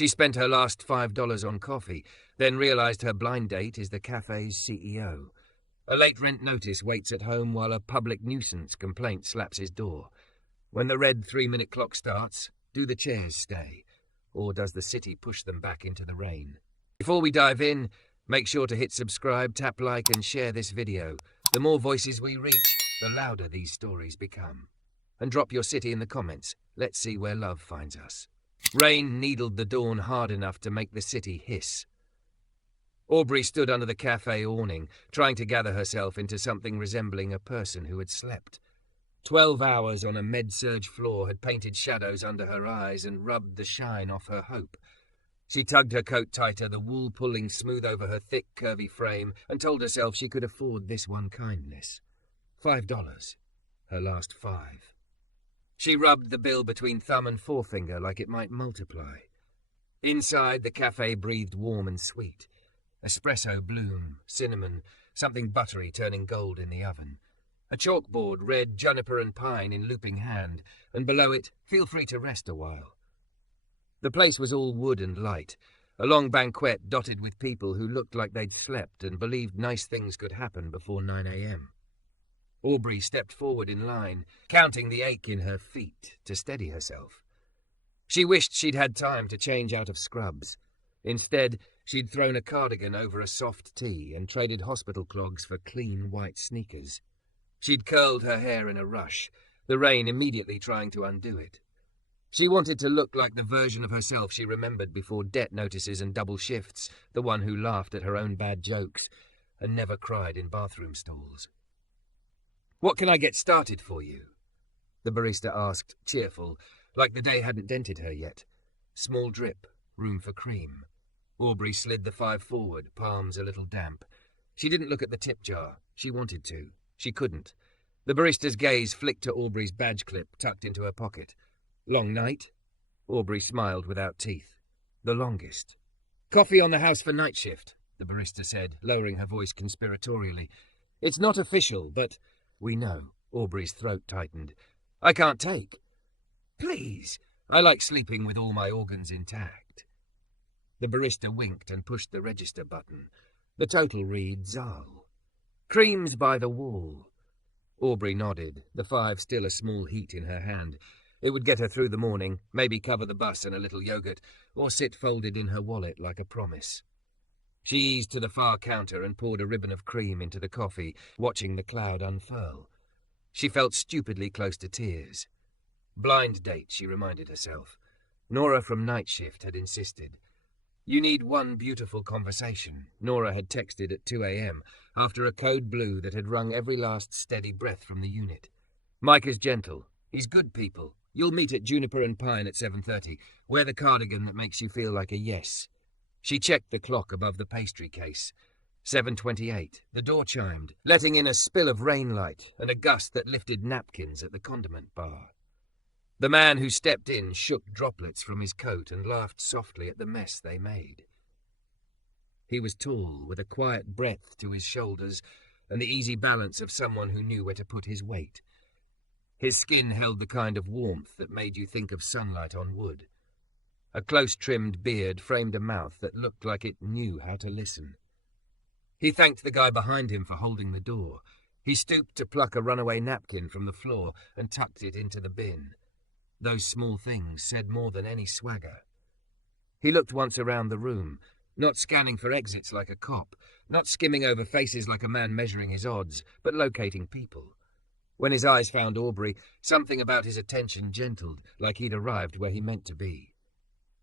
She spent her last $5 on coffee, then realized her blind date is the cafe's CEO. A late rent notice waits at home while a public nuisance complaint slaps his door. When the red 3-minute clock starts, do the chairs stay? Or does the city push them back into the rain? Before we dive in, make sure to hit subscribe, tap like and share this video. The more voices we reach, the louder these stories become. And drop your city in the comments. Let's see where love finds us. Rain needled the dawn hard enough to make the city hiss. Aubrey stood under the cafe awning, trying to gather herself into something resembling a person who had slept. 12 hours on a med-surg floor had painted shadows under her eyes and rubbed the shine off her hope. She tugged her coat tighter, the wool pulling smooth over her thick, curvy frame, and told herself she could afford this one kindness. $5. Her last 5. She rubbed the bill between thumb and forefinger like it might multiply. Inside, the cafe breathed warm and sweet. Espresso bloom, cinnamon, something buttery turning gold in the oven. A chalkboard read juniper and pine in looping hand, and below it, feel free to rest a while. The place was all wood and light, a long banquette dotted with people who looked like they'd slept and believed nice things could happen before 9 a.m. Aubrey stepped forward in line, counting the ache in her feet to steady herself. She wished she'd had time to change out of scrubs. Instead, she'd thrown a cardigan over a soft tee and traded hospital clogs for clean white sneakers. She'd curled her hair in a rush, the rain immediately trying to undo it. She wanted to look like the version of herself she remembered before debt notices and double shifts, the one who laughed at her own bad jokes and never cried in bathroom stalls. "What can I get started for you?" the barista asked, cheerful, like the day hadn't dented her yet. Small drip, room for cream. Aubrey slid the 5 forward, palms a little damp. She didn't look at the tip jar. She wanted to. She couldn't. The barista's gaze flicked to Aubrey's badge clip tucked into her pocket. "Long night?" Aubrey smiled without teeth. "The longest." "Coffee on the house for night shift," the barista said, lowering her voice conspiratorially. "It's not official, but—" "We know." Aubrey's throat tightened. "I can't take." "Please. I like sleeping with all my organs intact." The barista winked and pushed the register button. The total read Zal. "Creams by the wall." Aubrey nodded, the 5 still a small heat in her hand. It would get her through the morning, maybe cover the bus and a little yogurt, or sit folded in her wallet like a promise. She eased to the far counter and poured a ribbon of cream into the coffee, watching the cloud unfurl. She felt stupidly close to tears. Blind date, she reminded herself. Nora from night shift had insisted. "You need one beautiful conversation," Nora had texted at 2 a.m. after a code blue that had wrung every last steady breath from the unit. "Mike is gentle. He's good people. You'll meet at Juniper and Pine at 7:30. Wear the cardigan that makes you feel like a yes." She checked the clock above the pastry case. 7:28. The door chimed, letting in a spill of rain light and a gust that lifted napkins at the condiment bar. The man who stepped in shook droplets from his coat and laughed softly at the mess they made. He was tall, with a quiet breadth to his shoulders and the easy balance of someone who knew where to put his weight. His skin held the kind of warmth that made you think of sunlight on wood. A close-trimmed beard framed a mouth that looked like it knew how to listen. He thanked the guy behind him for holding the door. He stooped to pluck a runaway napkin from the floor and tucked it into the bin. Those small things said more than any swagger. He looked once around the room, not scanning for exits like a cop, not skimming over faces like a man measuring his odds, but locating people. When his eyes found Aubrey, something about his attention gentled, like he'd arrived where he meant to be.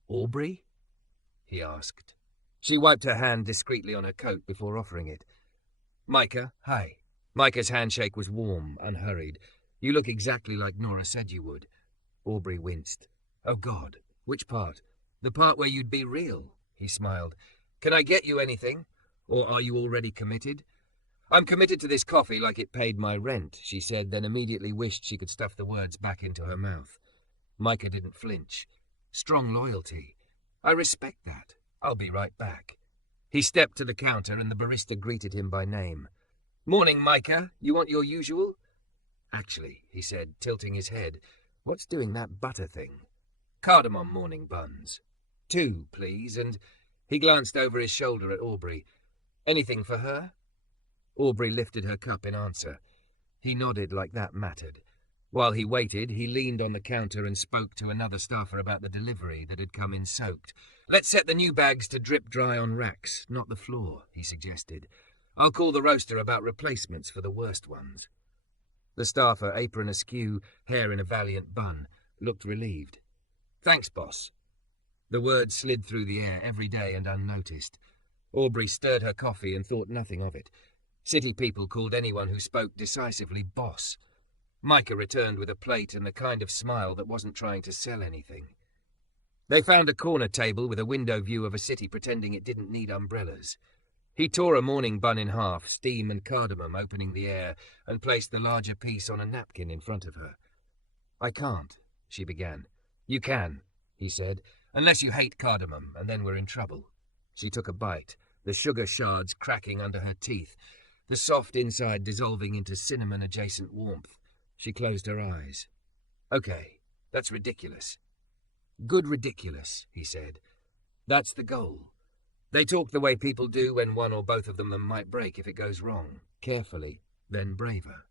"Aubrey?" he asked. She wiped her hand discreetly on her coat before offering it. "Micah, hi." Micah's handshake was warm, unhurried. "You look exactly like Nora said you would." Aubrey winced. "Oh, God. Which part?" "The part where you'd be real," he smiled. "Can I get you anything? Or are you already committed?" "I'm committed to this coffee like it paid my rent," she said, then immediately wished she could stuff the words back into her mouth. Micah didn't flinch. Strong loyalty. "I respect that. I'll be right back." He stepped to the counter and the barista greeted him by name. "Morning, Micah. You want your usual?" "Actually," he said, tilting his head, "what's doing that butter thing?" "Cardamom morning buns." 2, please, and he glanced over his shoulder at Aubrey. Anything for her? Aubrey lifted her cup in answer. He nodded like that mattered. While he waited, he leaned on the counter and spoke to another staffer about the delivery that had come in soaked. Let's set the new bags to drip dry on racks, not the floor, he suggested. I'll call the roaster about replacements for the worst ones. The staffer, apron askew, hair in a valiant bun, looked relieved. Thanks, boss. The words slid through the air every day and unnoticed. Aubrey stirred her coffee and thought nothing of it. City people called anyone who spoke decisively boss. Micah returned with a plate and the kind of smile that wasn't trying to sell anything. They found a corner table with a window view of a city pretending it didn't need umbrellas. He tore a morning bun in half, steam and cardamom opening the air, and placed the larger piece on a napkin in front of her. I can't, she began. You can, he said, unless you hate cardamom, and then we're in trouble. She took a bite, the sugar shards cracking under her teeth, the soft inside dissolving into cinnamon-adjacent warmth. She closed her eyes. Okay, that's ridiculous. Good ridiculous, he said. That's the goal. They talk the way people do when one or both of them might break if it goes wrong, carefully, then braver.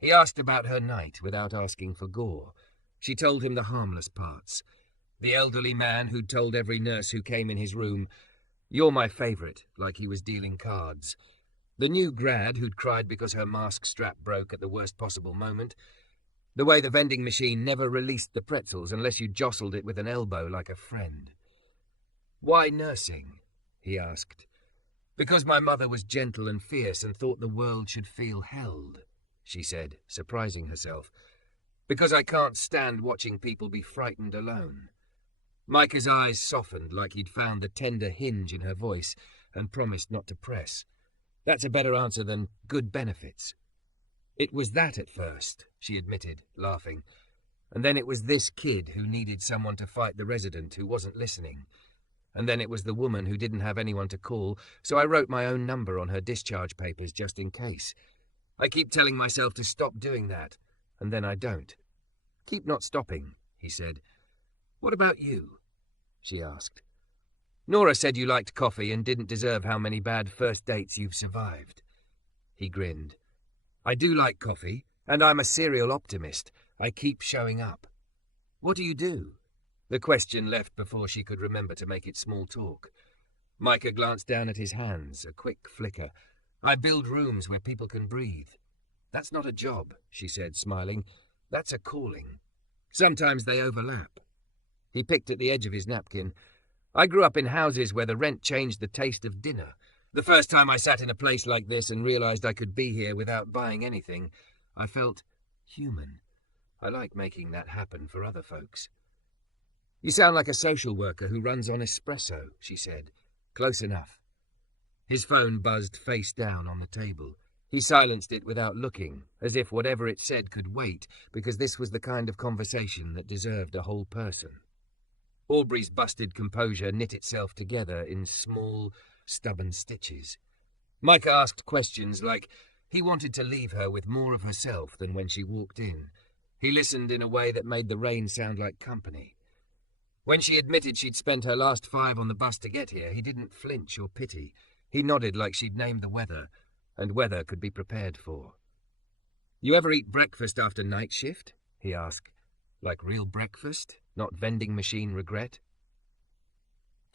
He asked about her night without asking for gore. She told him the harmless parts. The elderly man who'd told every nurse who came in his room, "You're my favourite," like he was dealing cards. The new grad who'd cried because her mask strap broke at the worst possible moment. The way the vending machine never released the pretzels unless you jostled it with an elbow like a friend. Why nursing? He asked. Because my mother was gentle and fierce and thought the world should feel held, she said, surprising herself. Because I can't stand watching people be frightened alone. Micah's eyes softened like he'd found the tender hinge in her voice and promised not to press. That's a better answer than good benefits. It was that at first, she admitted, laughing. And then it was this kid who needed someone to fight the resident who wasn't listening. And then it was the woman who didn't have anyone to call, so I wrote my own number on her discharge papers just in case. I keep telling myself to stop doing that, and then I don't. Keep not stopping, he said. What about you? She asked. Nora said you liked coffee and didn't deserve how many bad first dates you've survived. He grinned. I do like coffee, and I'm a serial optimist. I keep showing up. What do you do? The question left before she could remember to make it small talk. Micah glanced down at his hands, a quick flicker. I build rooms where people can breathe. That's not a job, she said, smiling. That's a calling. Sometimes they overlap. He picked at the edge of his napkin. I grew up in houses where the rent changed the taste of dinner. The first time I sat in a place like this and realized I could be here without buying anything, I felt human. I like making that happen for other folks. You sound like a social worker who runs on espresso, she said. Close enough. His phone buzzed face down on the table. He silenced it without looking, as if whatever it said could wait, because this was the kind of conversation that deserved a whole person. Aubrey's busted composure knit itself together in small, stubborn stitches. Micah asked questions like, he wanted to leave her with more of herself than when she walked in. He listened in a way that made the rain sound like company. When she admitted she'd spent her last 5 on the bus to get here, he didn't flinch or pity. He nodded like she'd named the weather, and weather could be prepared for. You ever eat breakfast after night shift? He asked. Like real breakfast, not vending machine regret?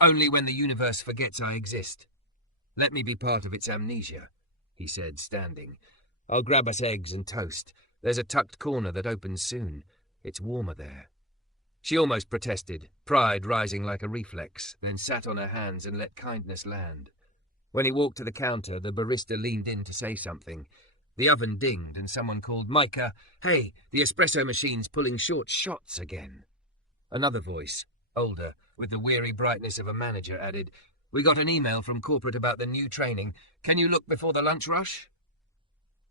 Only when the universe forgets I exist. Let me be part of its amnesia, he said, standing. I'll grab us eggs and toast. There's a tucked corner that opens soon. It's warmer there. She almost protested, pride rising like a reflex, then sat on her hands and let kindness land. When he walked to the counter, the barista leaned in to say something. The oven dinged and someone called, Micah, hey, the espresso machine's pulling short shots again. Another voice, older, with the weary brightness of a manager, added, We got an email from corporate about the new training. Can you look before the lunch rush?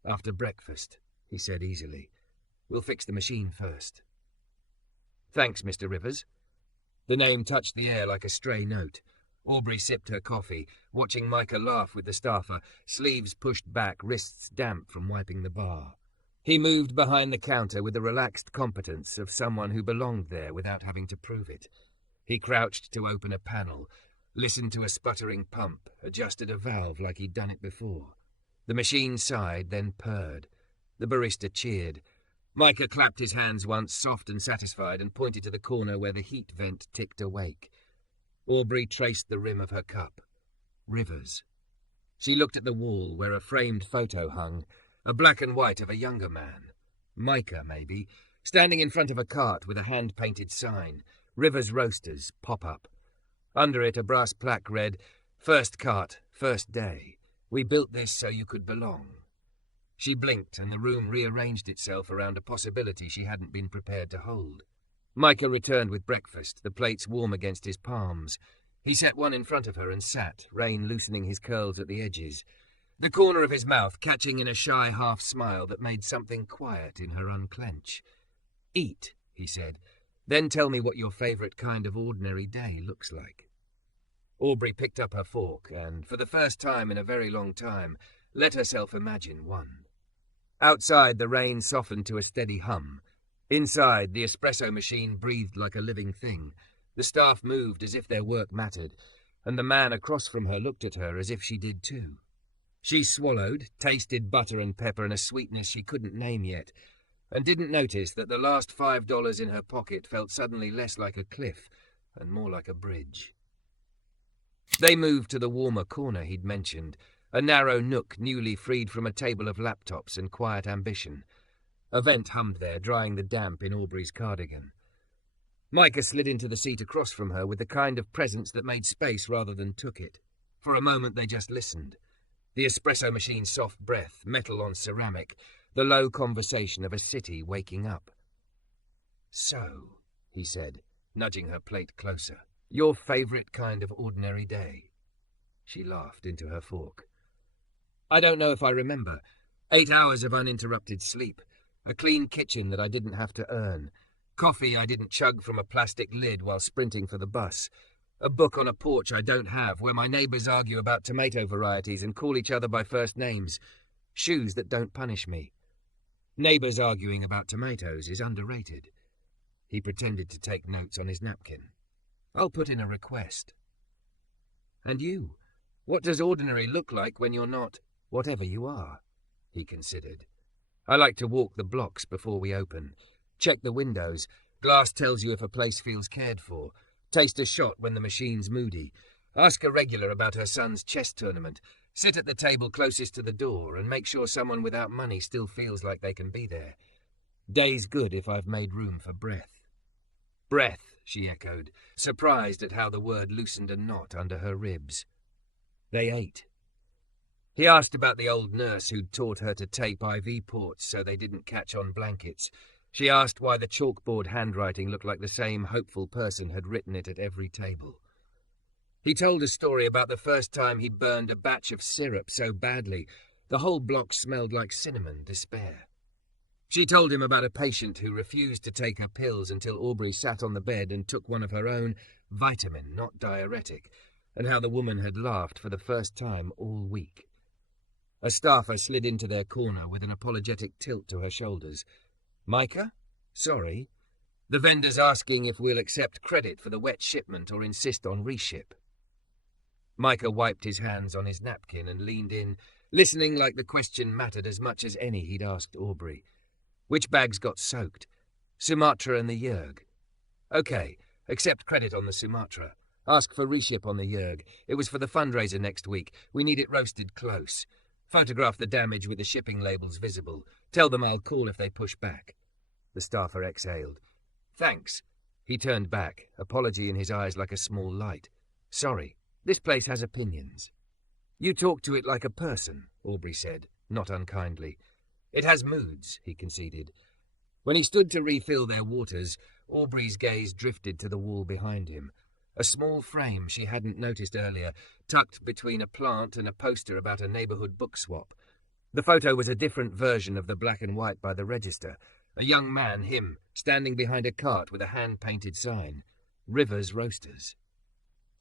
After breakfast, he said easily. We'll fix the machine first. Thanks, Mr. Rivers. The name touched the air like a stray note. Aubrey sipped her coffee, watching Micah laugh with the staffer, sleeves pushed back, wrists damp from wiping the bar. He moved behind the counter with the relaxed competence of someone who belonged there without having to prove it. He crouched to open a panel, listened to a sputtering pump, adjusted a valve like he'd done it before. The machine sighed, then purred. The barista cheered. Micah clapped his hands once, soft and satisfied, and pointed to the corner where the heat vent ticked awake. Aubrey traced the rim of her cup. Rivers. She looked at the wall where a framed photo hung, a black and white of a younger man. Micah, maybe, standing in front of a cart with a hand-painted sign, Rivers Roasters, pop-up. Under it, a brass plaque read, "First cart, first day. We built this so you could belong." She blinked, and the room rearranged itself around a possibility she hadn't been prepared to hold. Micah returned with breakfast, the plates warm against his palms. He set one in front of her and sat, Rain loosening his curls at the edges, the corner of his mouth catching in a shy half-smile that made something quiet in her unclench. "Eat," he said, "then tell me what your favourite kind of ordinary day looks like." Aubrey picked up her fork and, for the first time in a very long time, let herself imagine one. Outside, the rain softened to a steady hum. Inside, the espresso machine breathed like a living thing. The staff moved as if their work mattered, and the man across from her looked at her as if she did too. She swallowed, tasted butter and pepper and a sweetness she couldn't name yet, and didn't notice that the last $5 in her pocket felt suddenly less like a cliff and more like a bridge. They moved to the warmer corner he'd mentioned, a narrow nook newly freed from a table of laptops and quiet ambition. A vent hummed there, drying the damp in Aubrey's cardigan. Micah slid into the seat across from her with the kind of presence that made space rather than took it. For a moment they just listened. The espresso machine's soft breath, metal on ceramic, the low conversation of a city waking up. "So," he said, nudging her plate closer, "your favourite kind of ordinary day?" She laughed into her fork. "I don't know if I remember. 8 hours of uninterrupted sleep, a clean kitchen that I didn't have to earn, coffee I didn't chug from a plastic lid while sprinting for the bus, a book on a porch I don't have where my neighbours argue about tomato varieties and call each other by first names, shoes that don't punish me. Neighbours arguing about tomatoes is underrated." He pretended to take notes on his napkin. "I'll put in a request." "And you? What does ordinary look like when you're not whatever you are?" he considered. "I like to walk the blocks before we open, check the windows. Glass tells you if a place feels cared for. Taste a shot when the machine's moody. Ask a regular about her son's chess tournament. Sit at the table closest to the door and make sure someone without money still feels like they can be there. Day's good if I've made room for breath." "Breath," she echoed, surprised at how the word loosened a knot under her ribs. They ate. He asked about the old nurse who'd taught her to tape IV ports so they didn't catch on blankets. She asked why the chalkboard handwriting looked like the same hopeful person had written it at every table. He told a story about the first time he burned a batch of syrup so badly the whole block smelled like cinnamon despair. She told him about a patient who refused to take her pills until Aubrey sat on the bed and took one of her own, vitamin, not diuretic, and how the woman had laughed for the first time all week. A staffer slid into their corner with an apologetic tilt to her shoulders. "Micah? Sorry. The vendor's asking if we'll accept credit for the wet shipment or insist on reship." Micah wiped his hands on his napkin and leaned in, listening like the question mattered as much as any he'd asked Aubrey. "Which bags got soaked?" "Sumatra and the Yerg." "Okay, accept credit on the Sumatra. Ask for reship on the Yerg. It was for the fundraiser next week. We need it roasted close. Photograph the damage with the shipping labels visible. Tell them I'll call if they push back." The staffer exhaled. "Thanks." He turned back, apology in his eyes like a small light. "Sorry, this place has opinions." "You talk to it like a person," Aubrey said, not unkindly. "It has moods," he conceded. When he stood to refill their waters, Aubrey's gaze drifted to the wall behind him. A small frame she hadn't noticed earlier, tucked between a plant and a poster about a neighbourhood book swap. The photo was a different version of the black and white by the register. A young man, him, standing behind a cart with a hand-painted sign. Rivers Roasters.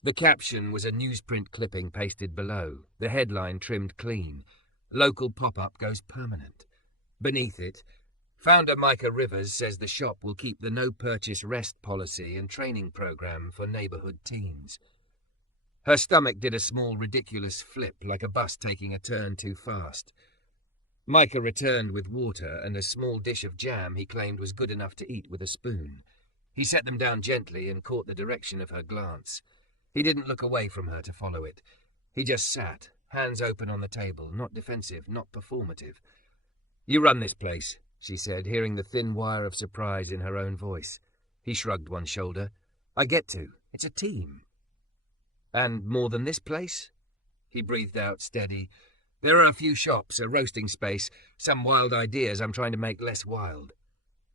The caption was a newsprint clipping pasted below, the headline trimmed clean. Local pop-up goes permanent. Beneath it, Founder Micah Rivers says the shop will keep the no-purchase rest policy and training program for neighborhood teens. Her stomach did a small, ridiculous flip, like a bus taking a turn too fast. Micah returned with water and a small dish of jam he claimed was good enough to eat with a spoon. He set them down gently and caught the direction of her glance. He didn't look away from her to follow it. He just sat, hands open on the table, not defensive, not performative. "You run this place," she said, hearing the thin wire of surprise in her own voice. He shrugged one shoulder. "I get to. It's a team." "And more than this place?" He breathed out, steady. "There are a few shops, a roasting space, some wild ideas I'm trying to make less wild."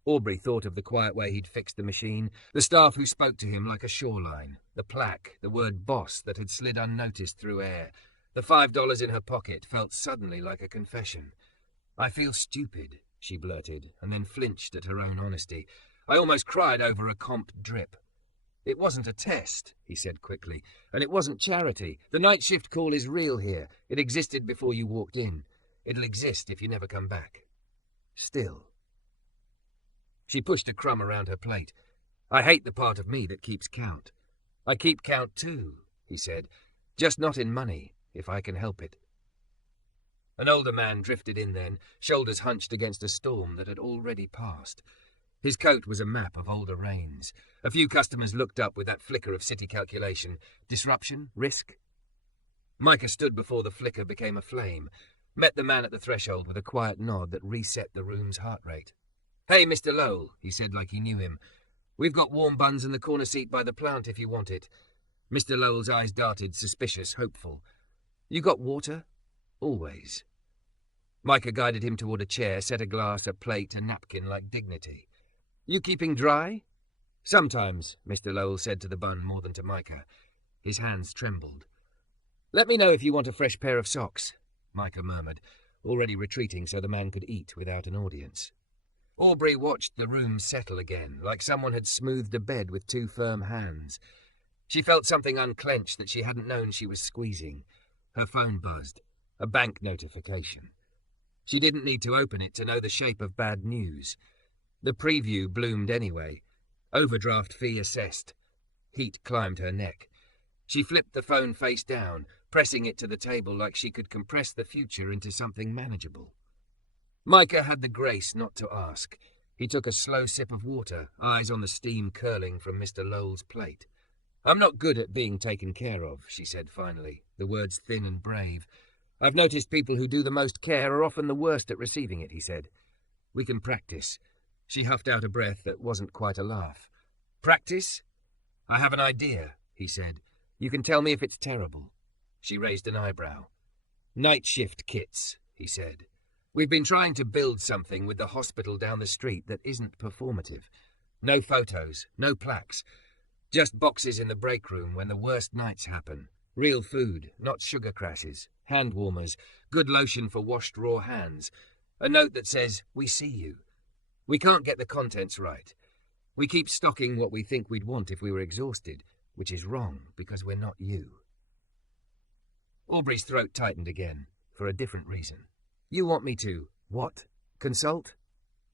Aubrey thought of the quiet way he'd fixed the machine, the staff who spoke to him like a shoreline, the plaque, the word boss that had slid unnoticed through air. The $5 in her pocket felt suddenly like a confession. "I feel stupid," she blurted, and then flinched at her own honesty. "I almost cried over a comp drip." "It wasn't a test," he said quickly, "and it wasn't charity. The night shift call is real here. It existed before you walked in. It'll exist if you never come back. Still." She pushed a crumb around her plate. "I hate the part of me that keeps count." "I keep count too," he said. "Just not in money, if I can help it." An older man drifted in then, shoulders hunched against a storm that had already passed. His coat was a map of older rains. A few customers looked up with that flicker of city calculation. Disruption? Risk? Micah stood before the flicker became a flame, met the man at the threshold with a quiet nod that reset the room's heart rate. "Hey, Mr. Lowell," he said like he knew him. "We've got warm buns in the corner seat by the plant if you want it." Mr. Lowell's eyes darted, suspicious, hopeful. "You got water?" "Always." Micah guided him toward a chair, set a glass, a plate, a napkin like dignity. "You keeping dry?" "Sometimes," Mr. Lowell said to the bun more than to Micah. His hands trembled. "Let me know if you want a fresh pair of socks," Micah murmured, already retreating so the man could eat without an audience. Aubrey watched the room settle again, like someone had smoothed a bed with two firm hands. She felt something unclench that she hadn't known she was squeezing. Her phone buzzed. A bank notification. She didn't need to open it to know the shape of bad news. The preview bloomed anyway. Overdraft fee assessed. Heat climbed her neck. She flipped the phone face down, pressing it to the table like she could compress the future into something manageable. Micah had the grace not to ask. He took a slow sip of water, eyes on the steam curling from Mr. Lowell's plate. "I'm not good at being taken care of," she said finally, the words thin and brave. "I've noticed people who do the most care are often the worst at receiving it," he said. "We can practice." She huffed out a breath that wasn't quite a laugh. "Practice? I have an idea," he said. "You can tell me if it's terrible." She raised an eyebrow. "Night shift kits," he said. "We've been trying to build something with the hospital down the street that isn't performative. No photos, no plaques. Just boxes in the break room when the worst nights happen. Real food, not sugar crashes. Hand warmers, good lotion for washed raw hands. A note that says, 'We see you.' We can't get the contents right. We keep stocking what we think we'd want if we were exhausted, which is wrong because we're not you." Aubrey's throat tightened again, for a different reason. "You want me to, what? Consult?"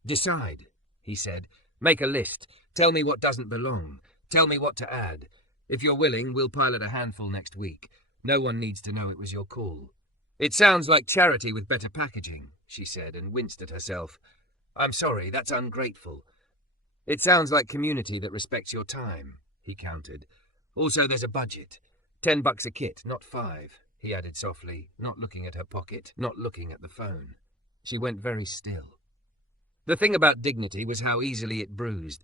"Decide," he said. "Make a list. Tell me what doesn't belong. Tell me what to add. If you're willing, we'll pilot a handful next week. No one needs to know it was your call." "It sounds like charity with better packaging," she said, and winced at herself. "I'm sorry, that's ungrateful." "It sounds like community that respects your time," he countered. "Also, there's a budget. $10 a kit, not $5, he added softly, not looking at her pocket, not looking at the phone. She went very still. The thing about dignity was how easily it bruised.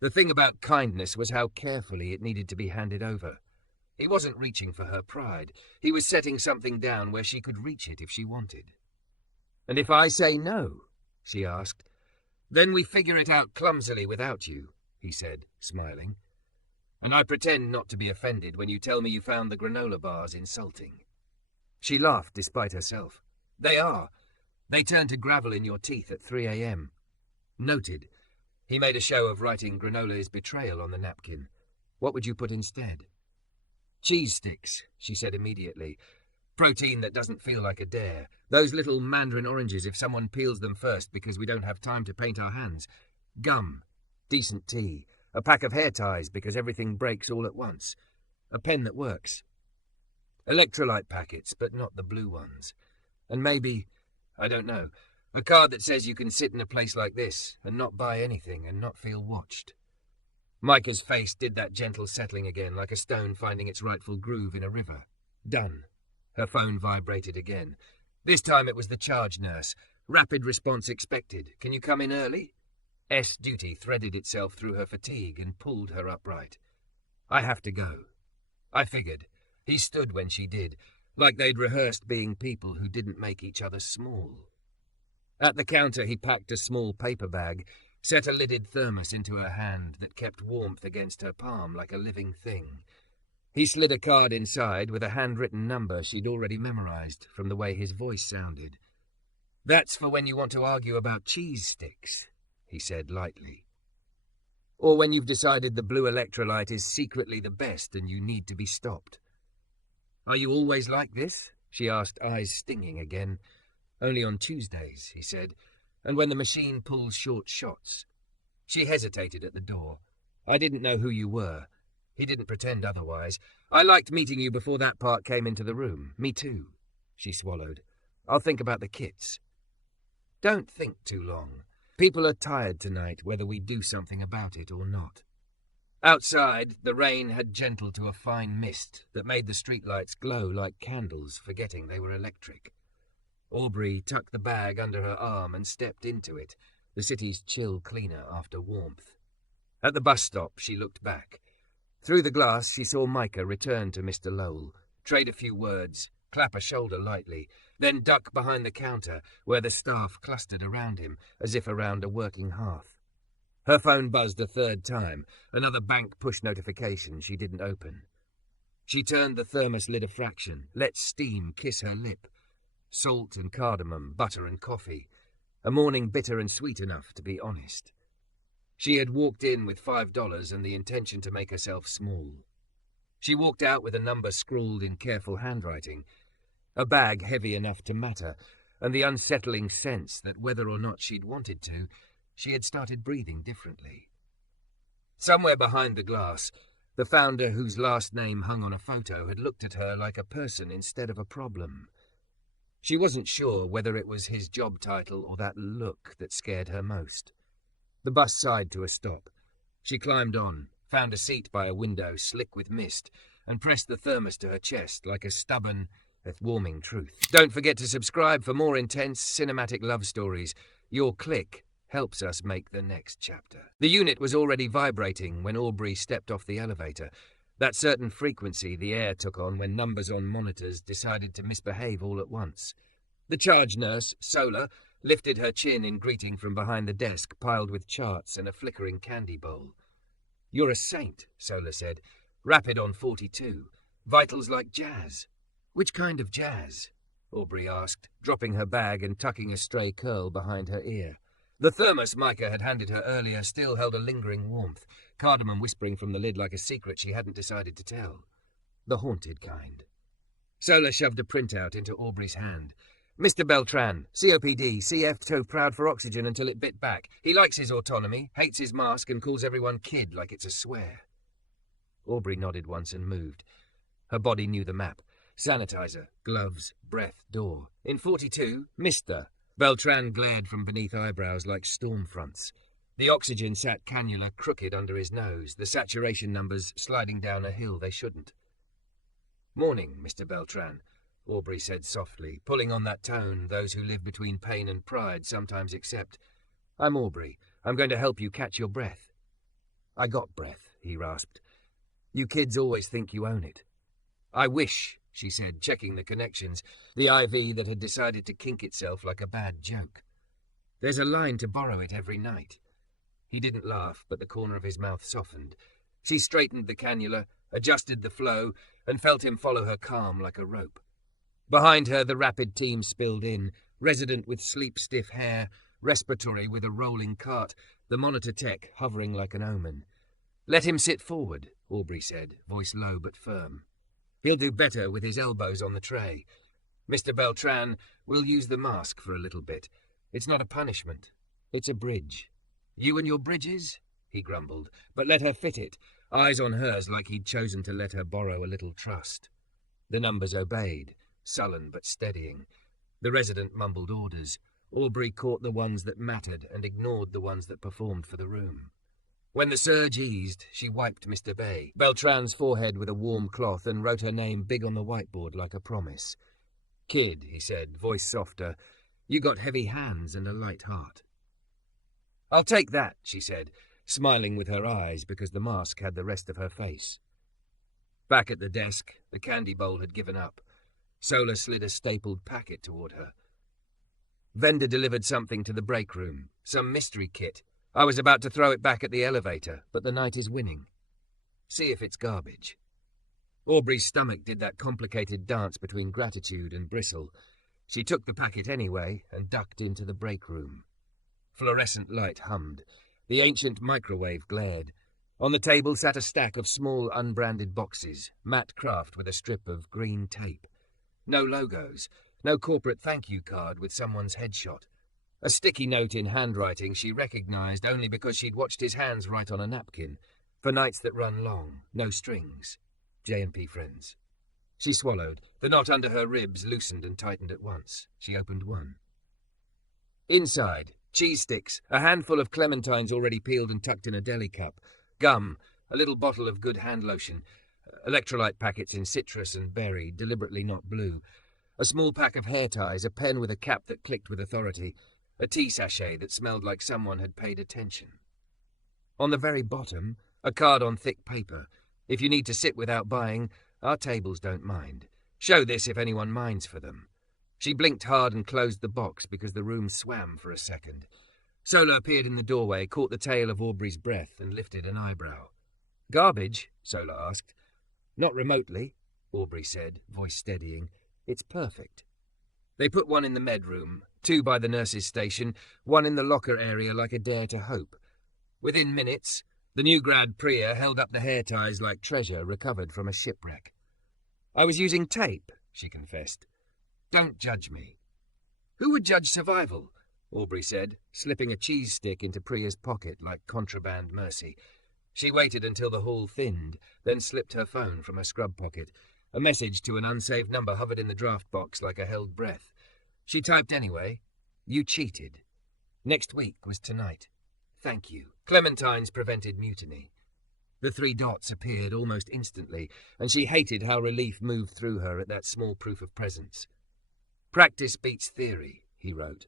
The thing about kindness was how carefully it needed to be handed over. He wasn't reaching for her pride. He was setting something down where she could reach it if she wanted. "And if I say no?" she asked. "Then we figure it out clumsily without you," he said, smiling. "And I pretend not to be offended when you tell me you found the granola bars insulting." She laughed despite herself. "They are. They turn to gravel in your teeth at 3 a.m. Noted. He made a show of writing granola is betrayal on the napkin. "What would you put instead?" "Cheese sticks," she said immediately. Protein that doesn't feel like a dare. Those little mandarin oranges if someone peels them first because we don't have time to paint our hands. Gum. Decent tea. A pack of hair ties because everything breaks all at once. A pen that works. Electrolyte packets, but not the blue ones. And maybe, I don't know, a card that says you can sit in a place like this and not buy anything and not feel watched. Micah's face did that gentle settling again, like a stone finding its rightful groove in a river. Done. Her phone vibrated again. This time it was the charge nurse. Rapid response expected. Can you come in early? S-duty threaded itself through her fatigue and pulled her upright. I have to go. I figured. He stood when she did, like they'd rehearsed being people who didn't make each other small. At the counter he packed a small paper bag, set a lidded thermos into her hand that kept warmth against her palm like a living thing. He slid a card inside with a handwritten number she'd already memorized from the way his voice sounded. That's for when you want to argue about cheese sticks, he said lightly. Or when you've decided the blue electrolyte is secretly the best and you need to be stopped. Are you always like this? She asked, eyes stinging again. Only on Tuesdays, he said, and when the machine pulls short shots. She hesitated at the door. I didn't know who you were. He didn't pretend otherwise. I liked meeting you before that part came into the room. Me too, she swallowed. I'll think about the kits. Don't think too long. People are tired tonight, whether we do something about it or not. Outside, the rain had gentled to a fine mist that made the streetlights glow like candles, forgetting they were electric. Aubrey tucked the bag under her arm and stepped into it, the city's chill cleaner after warmth. At the bus stop, she looked back. Through the glass, she saw Micah return to Mr. Lowell, trade a few words, clap a shoulder lightly, then duck behind the counter where the staff clustered around him, as if around a working hearth. Her phone buzzed a third time, another bank push notification she didn't open. She turned the thermos lid a fraction, let steam kiss her lip. Salt and cardamom, butter and coffee. A morning bitter and sweet enough, to be honest. She had walked in with $5 and the intention to make herself small. She walked out with a number scrawled in careful handwriting, a bag heavy enough to matter, and the unsettling sense that whether or not she'd wanted to, she had started breathing differently. Somewhere behind the glass, the founder whose last name hung on a photo had looked at her like a person instead of a problem. She wasn't sure whether it was his job title or that look that scared her most. The bus sighed to a stop. She climbed on, found a seat by a window slick with mist, and pressed the thermos to her chest like a stubborn, yet warming truth. Don't forget to subscribe for more intense cinematic love stories. Your click helps us make the next chapter. The unit was already vibrating when Aubrey stepped off the elevator, that certain frequency the air took on when numbers on monitors decided to misbehave all at once. The charge nurse, Solar, lifted her chin in greeting from behind the desk piled with charts and a flickering candy bowl. You're a saint, Solar said. Rapid on 42. Vitals like jazz. Which kind of jazz? Aubrey asked, dropping her bag and tucking a stray curl behind her ear. The thermos Micah had handed her earlier still held a lingering warmth, cardamom whispering from the lid like a secret she hadn't decided to tell. The haunted kind. Solar shoved a printout into Aubrey's hand. Mr. Beltran, COPD, CF so proud for oxygen until it bit back. He likes his autonomy, hates his mask, and calls everyone kid like it's a swear. Aubrey nodded once and moved. Her body knew the map. Sanitizer, gloves, breath, door. In 42, Mr. Beltran glared from beneath eyebrows like storm fronts. The oxygen sat cannula crooked under his nose, the saturation numbers sliding down a hill they shouldn't. Morning, Mr. Beltran, Aubrey said softly, pulling on that tone those who live between pain and pride sometimes accept. I'm Aubrey. I'm going to help you catch your breath. I got breath, he rasped. You kids always think you own it. I wish, she said, checking the connections, the IV that had decided to kink itself like a bad joke. There's a line to borrow it every night. He didn't laugh, but the corner of his mouth softened. She straightened the cannula, adjusted the flow, and felt him follow her calm like a rope. Behind her, the rapid team spilled in, resident with sleep-stiff hair, respiratory with a rolling cart, the monitor tech hovering like an omen. Let him sit forward, Aubrey said, voice low but firm. He'll do better with his elbows on the tray. Mr. Beltran, we'll use the mask for a little bit. It's not a punishment. It's a bridge. You and your bridges? He grumbled, but let her fit it, eyes on hers like he'd chosen to let her borrow a little trust. The numbers obeyed, sullen but steadying. The resident mumbled orders. Aubrey caught the ones that mattered and ignored the ones that performed for the room. When the surge eased, she wiped Mr. Bay, Beltran's forehead with a warm cloth, and wrote her name big on the whiteboard like a promise. "Kid," he said, voice softer, "you got heavy hands and a light heart." "I'll take that," she said, smiling with her eyes because the mask had the rest of her face. Back at the desk, the candy bowl had given up. Solar slid a stapled packet toward her. "Vendor delivered something to the break room, some mystery kit. I was about to throw it back at the elevator, but the night is winning. See if it's garbage." Aubrey's stomach did that complicated dance between gratitude and bristle. She took the packet anyway and ducked into the break room. Fluorescent light hummed. The ancient microwave glared. On the table sat a stack of small unbranded boxes, matte craft with a strip of green tape. No logos, no corporate thank you card with someone's headshot. A sticky note in handwriting she recognized only because she'd watched his hands write on a napkin. "For nights that run long, no strings. J&P friends." She swallowed. The knot under her ribs loosened and tightened at once. She opened one. Inside, cheese sticks, a handful of clementines already peeled and tucked in a deli cup, gum, a little bottle of good hand lotion, electrolyte packets in citrus and berry, deliberately not blue, a small pack of hair ties, a pen with a cap that clicked with authority, a tea sachet that smelled like someone had paid attention. On the very bottom, a card on thick paper. "If you need to sit without buying, our tables don't mind. Show this if anyone minds for them." She blinked hard and closed the box because the room swam for a second. Sola appeared in the doorway, caught the tail of Aubrey's breath, and lifted an eyebrow. "Garbage?" Sola asked. "Not remotely," Aubrey said, voice steadying. "It's perfect." They put one in the med room, two by the nurse's station, one in the locker area like a dare to hope. Within minutes, the new grad Priya held up the hair ties like treasure recovered from a shipwreck. "I was using tape," she confessed. "Don't judge me." "Who would judge survival?" Aubrey said, slipping a cheese stick into Priya's pocket like contraband mercy. She waited until the hall thinned, then slipped her phone from her scrub pocket. A message to an unsaved number hovered in the draft box like a held breath. She typed anyway. "You cheated. Next week was tonight. Thank you. Clementines prevented mutiny." The three dots appeared almost instantly, and she hated how relief moved through her at that small proof of presence. "Practice beats theory," he wrote.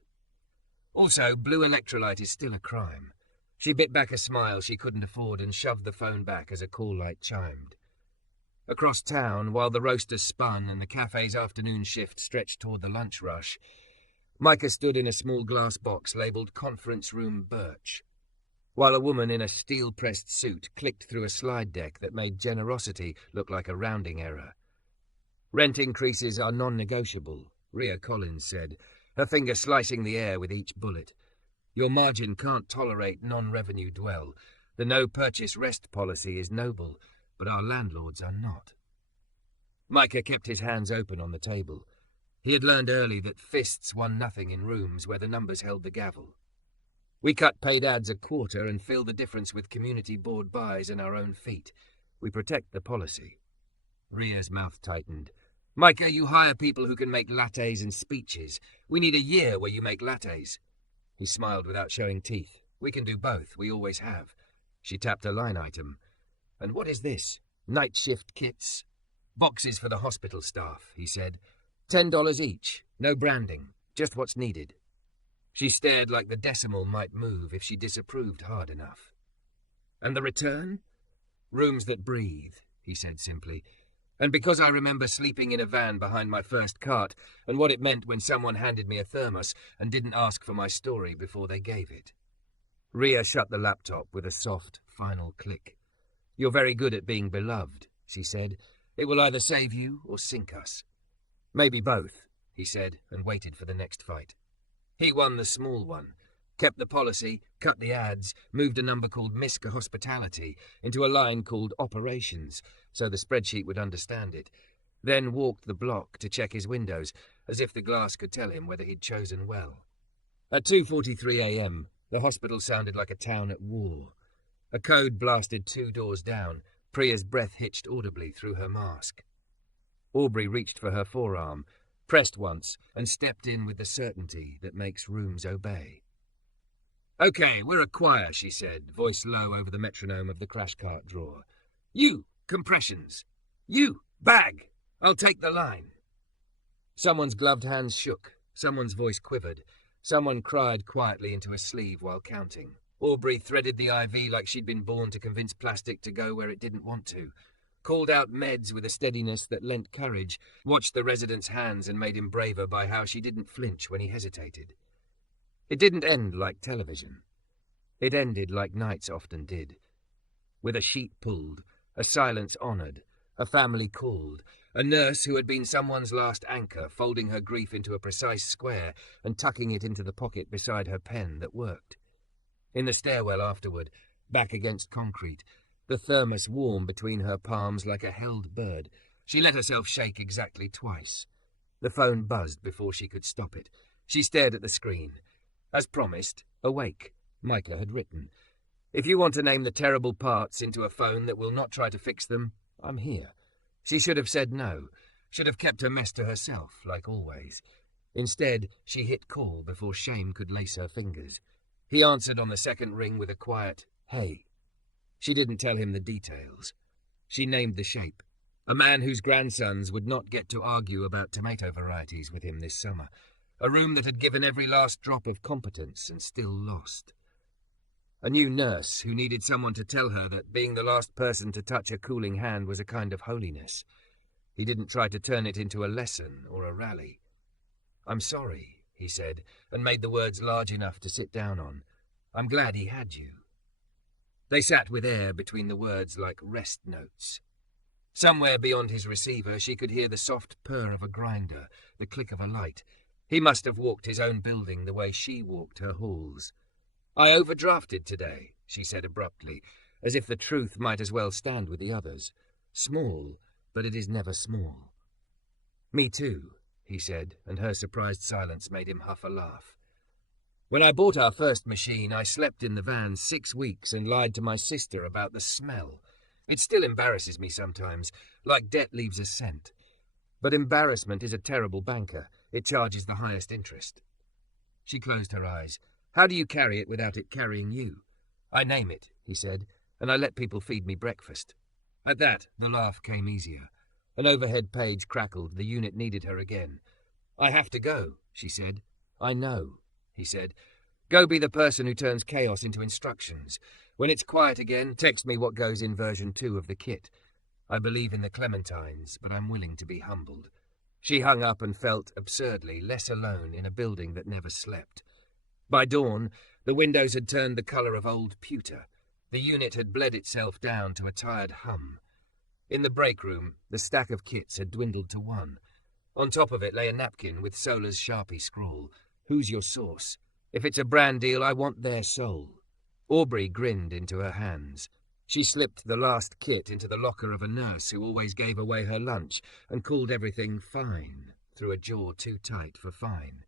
"Also, blue electrolyte is still a crime." She bit back a smile she couldn't afford and shoved the phone back as a call light chimed. Across town, while the roaster spun and the cafe's afternoon shift stretched toward the lunch rush, Micah stood in a small glass box labelled Conference Room Birch, while a woman in a steel-pressed suit clicked through a slide deck that made generosity look like a rounding error. "Rent increases are non-negotiable," Rhea Collins said, her finger slicing the air with each bullet. "Your margin can't tolerate non-revenue dwell. The no-purchase rest policy is noble, but our landlords are not." Micah kept his hands open on the table. He had learned early that fists won nothing in rooms where the numbers held the gavel. "We cut paid ads a quarter and fill the difference with community board buys and our own feet. We protect the policy." Rhea's mouth tightened. "Micah, you hire people who can make lattes and speeches. We need a year where you make lattes." He smiled without showing teeth. "We can do both. We always have." She tapped a line item. "And what is this? Night shift kits?" "Boxes for the hospital staff," he said. $10 each. No branding. Just what's needed." She stared like the decimal might move if she disapproved hard enough. "And the return?" "Rooms that breathe," he said simply. "And because I remember sleeping in a van behind my first cart and what it meant when someone handed me a thermos and didn't ask for my story before they gave it." Rhea shut the laptop with a soft, final click. "You're very good at being beloved," she said. "It will either save you or sink us." "Maybe both," he said, and waited for the next fight. He won the small one, kept the policy, cut the ads, moved a number called Miska Hospitality into a line called Operations, so the spreadsheet would understand it. then walked the block to check his windows, as if the glass could tell him whether he'd chosen well. At 2:43 a.m., the hospital sounded like a town at war. A code blasted 2 doors down. Priya's breath hitched audibly through her mask. Aubrey reached for her forearm, pressed once, and stepped in with the certainty that makes rooms obey. "Okay, we're a choir," she said, voice low over the metronome of the crash cart drawer. "You, compressions. You, bag. I'll take the line." Someone's gloved hands shook. Someone's voice quivered. Someone cried quietly into a sleeve while counting. Aubrey threaded the IV like she'd been born to convince plastic to go where it didn't want to. Called out meds with a steadiness that lent courage, watched the resident's hands and made him braver by how she didn't flinch when he hesitated. It didn't end like television. It ended like nights often did. With a sheet pulled, a silence honoured, a family called, a nurse who had been someone's last anchor folding her grief into a precise square and tucking it into the pocket beside her pen that worked. In the stairwell afterward, back against concrete, the thermos warm between her palms like a held bird, she let herself shake exactly twice. The phone buzzed before she could stop it. She stared at the screen. As promised, awake, Micah had written. "If you want to name the terrible parts into a phone that will not try to fix them, I'm here." She should have said no, should have kept her mess to herself, like always. Instead, she hit call before shame could lace her fingers. He answered on the second ring with a quiet, "Hey." She didn't tell him the details. She named the shape. A man whose grandsons would not get to argue about tomato varieties with him this summer. A room that had given every last drop of competence and still lost. A new nurse who needed someone to tell her that being the last person to touch a cooling hand was a kind of holiness. He didn't try to turn it into a lesson or a rally. "I'm sorry," he said, and made the words large enough to sit down on. "I'm glad he had you." They sat with air between the words like rest notes. Somewhere beyond his receiver she could hear the soft purr of a grinder, the click of a light. He must have walked his own building the way she walked her halls. "I overdrafted today," she said abruptly, as if the truth might as well stand with the others. Small, but it is never small. "Me too," he said, and her surprised silence made him huff a laugh. "When I bought our first machine, I slept in the van 6 weeks and lied to my sister about the smell. It still embarrasses me sometimes, like debt leaves a scent. But embarrassment is a terrible banker. It charges the highest interest." She closed her eyes. "How do you carry it without it carrying you?" "I name it," he said, "and I let people feed me breakfast." At that, the laugh came easier. An overhead page crackled. The unit needed her again. "I have to go," she said. "I know," he said. "Go be the person who turns chaos into instructions. When it's quiet again, text me what goes in version 2 of the kit. I believe in the Clementines, but I'm willing to be humbled." She hung up and felt, absurdly, less alone in a building that never slept. By dawn, the windows had turned the colour of old pewter. The unit had bled itself down to a tired hum. In the break room, the stack of kits had dwindled to 1. On top of it lay a napkin with Solar's Sharpie scrawl. "Who's your source? If it's a brand deal, I want their soul." Aubrey grinned into her hands. She slipped the last kit into the locker of a nurse who always gave away her lunch and called everything fine through a jaw too tight for fine.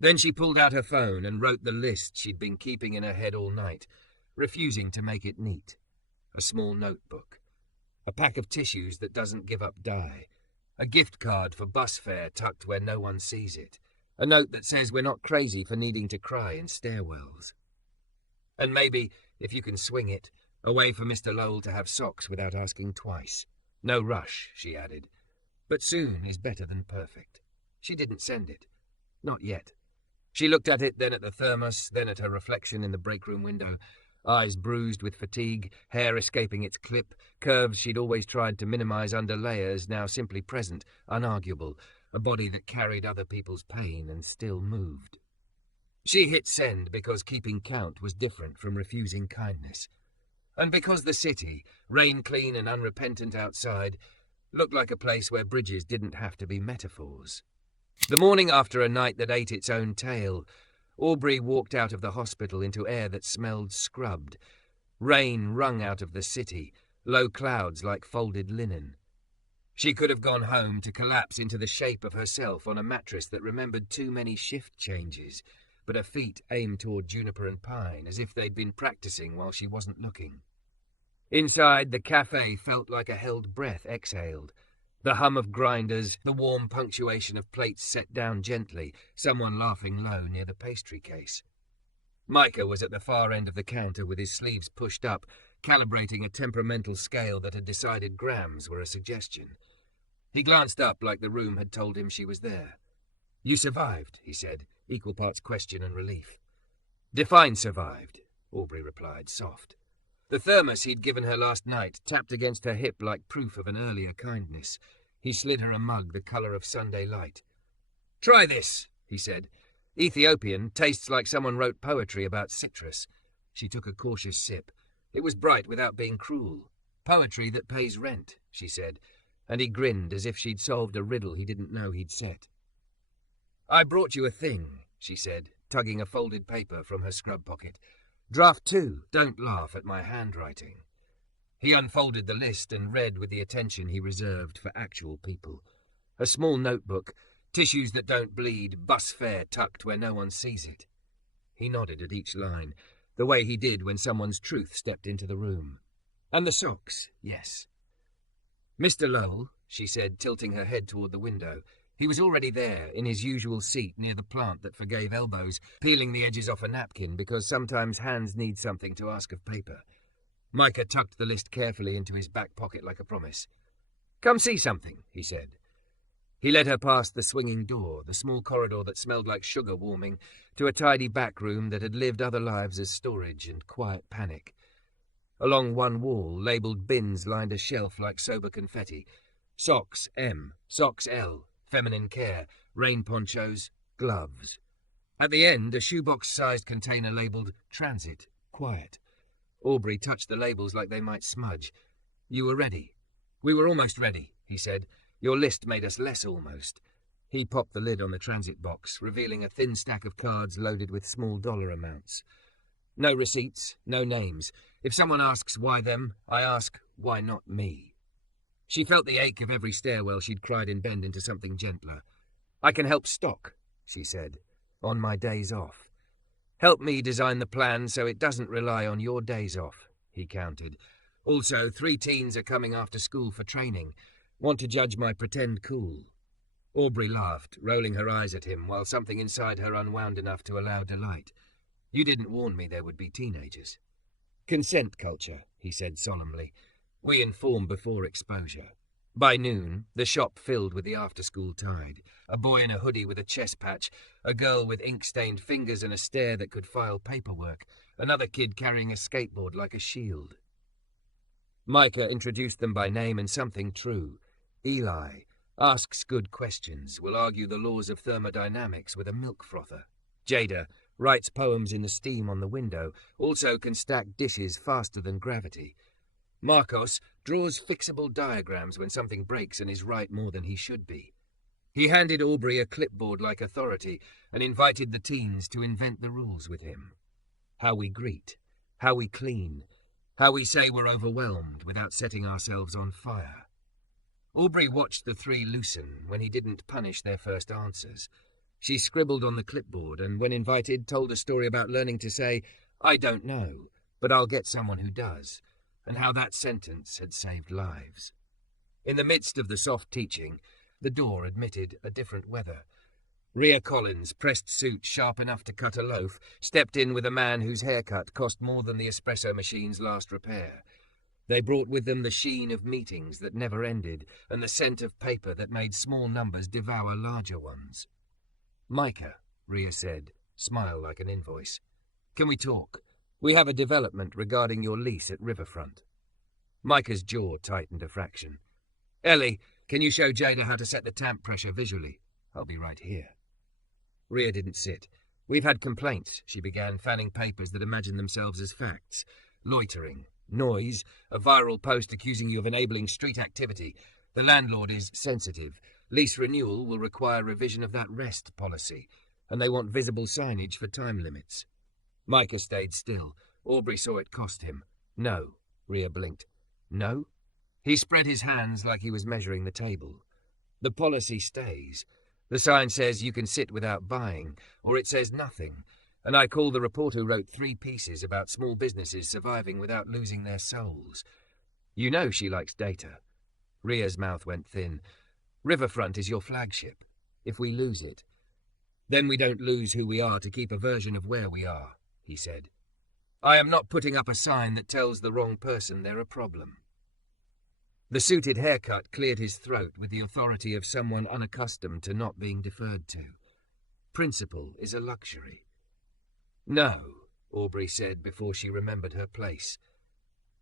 Then she pulled out her phone and wrote the list she'd been keeping in her head all night, refusing to make it neat. A small notebook. A pack of tissues that doesn't give up dye. A gift card for bus fare tucked where no one sees it. A note that says we're not crazy for needing to cry in stairwells. And maybe, if you can swing it, a way for Mr. Lowell to have socks without asking twice. No rush, she added. But soon is better than perfect. She didn't send it. Not yet. She looked at it, then at the thermos, then at her reflection in the break-room window. Eyes bruised with fatigue, hair escaping its clip, curves she'd always tried to minimize under layers, now simply present, unarguable, a body that carried other people's pain and still moved. She hit send because keeping count was different from refusing kindness. And because the city, rain-clean and unrepentant outside, looked like a place where bridges didn't have to be metaphors. The morning after a night that ate its own tail, Aubrey walked out of the hospital into air that smelled scrubbed. Rain wrung out of the city, low clouds like folded linen. She could have gone home to collapse into the shape of herself on a mattress that remembered too many shift changes, but her feet aimed toward juniper and pine as if they'd been practicing while she wasn't looking. Inside, the cafe felt like a held breath exhaled. The hum of grinders, the warm punctuation of plates set down gently, someone laughing low near the pastry case. Micah was at the far end of the counter with his sleeves pushed up, calibrating a temperamental scale that had decided grams were a suggestion. He glanced up like the room had told him she was there. "You survived," he said, equal parts question and relief. "Define survived," Aubrey replied, soft. The thermos he'd given her last night tapped against her hip like proof of an earlier kindness. He slid her a mug the colour of Sunday light. "Try this," he said. "Ethiopian, tastes like someone wrote poetry about citrus." She took a cautious sip. It was bright without being cruel. "Poetry that pays rent," she said, and he grinned as if she'd solved a riddle he didn't know he'd set. "I brought you a thing," she said, tugging a folded paper from her scrub pocket. "Draft 2, don't laugh at my handwriting." He unfolded the list and read with the attention he reserved for actual people. A small notebook, tissues that don't bleed, bus fare tucked where no one sees it. He nodded at each line, the way he did when someone's truth stepped into the room. "And the socks, yes." "Mr. Lowell," she said, tilting her head toward the window. He was already there, in his usual seat near the plant that forgave elbows, peeling the edges off a napkin because sometimes hands need something to ask of paper. Micah tucked the list carefully into his back pocket like a promise. "Come see something," he said. He led her past the swinging door, the small corridor that smelled like sugar warming, to a tidy back room that had lived other lives as storage and quiet panic. Along one wall, labelled bins lined a shelf like sober confetti. Socks M, socks L, feminine care, rain ponchos, gloves. At the end, a shoebox-sized container labelled transit, quiet. Aubrey touched the labels like they might smudge. "You were ready." "We were almost ready," he said. "Your list made us less almost." He popped the lid on the transit box, revealing a thin stack of cards loaded with small dollar amounts. "No receipts, no names. If someone asks why them, I ask, why not me?" She felt the ache of every stairwell she'd cried in Bend into something gentler. "I can help stock," she said, "on my days off. Help me design the plan so it doesn't rely on your days off," he countered. "Also, 3 teens are coming after school for training. Want to judge my pretend cool." Aubrey laughed, rolling her eyes at him while something inside her unwound enough to allow delight. "You didn't warn me there would be teenagers." "Consent culture," he said solemnly. "We inform before exposure." By noon, the shop filled with the after-school tide. A boy in a hoodie with a chest patch, a girl with ink-stained fingers and a stare that could file paperwork, another kid carrying a skateboard like a shield. Micah introduced them by name and something true. Eli asks good questions, will argue the laws of thermodynamics with a milk frother. Jada writes poems in the steam on the window, also can stack dishes faster than gravity. Marcos draws fixable diagrams when something breaks and is right more than he should be. He handed Aubrey a clipboard like authority and invited the teens to invent the rules with him. How we greet, how we clean, how we say we're overwhelmed without setting ourselves on fire. Aubrey watched the 3 loosen when he didn't punish their first answers. She scribbled on the clipboard and, when invited, told a story about learning to say, "I don't know, but I'll get someone who does," and how that sentence had saved lives. In the midst of the soft teaching, the door admitted a different weather. Rhea Collins, pressed suit sharp enough to cut a loaf, stepped in with a man whose haircut cost more than the espresso machine's last repair. They brought with them the sheen of meetings that never ended and the scent of paper that made small numbers devour larger ones. "Micah," Rhea said, smile like an invoice. "Can we talk? We have a development regarding your lease at Riverfront." Micah's jaw tightened a fraction. "Ellie, can you show Jada how to set the tamp pressure visually? I'll be right here." Rhea didn't sit. "We've had complaints," she began, fanning papers that imagined themselves as facts. "Loitering, noise, a viral post accusing you of enabling street activity. The landlord is sensitive. Lease renewal will require revision of that rest policy, and they want visible signage for time limits." Micah stayed still. Aubrey saw it cost him. "No," Rhea blinked. "No?" He spread his hands like he was measuring the table. The policy stays. The sign says you can sit without buying, or it says nothing, and I called the reporter who wrote 3 pieces about small businesses surviving without losing their souls. You know she likes data. Ria's mouth went thin. Riverfront is your flagship. If we lose it, then we don't lose who we are to keep a version of where we are, he said. I am not putting up a sign that tells the wrong person they're a problem. The suited haircut cleared his throat with the authority of someone unaccustomed to not being deferred to. Principle is a luxury. No, Aubrey said before she remembered her place.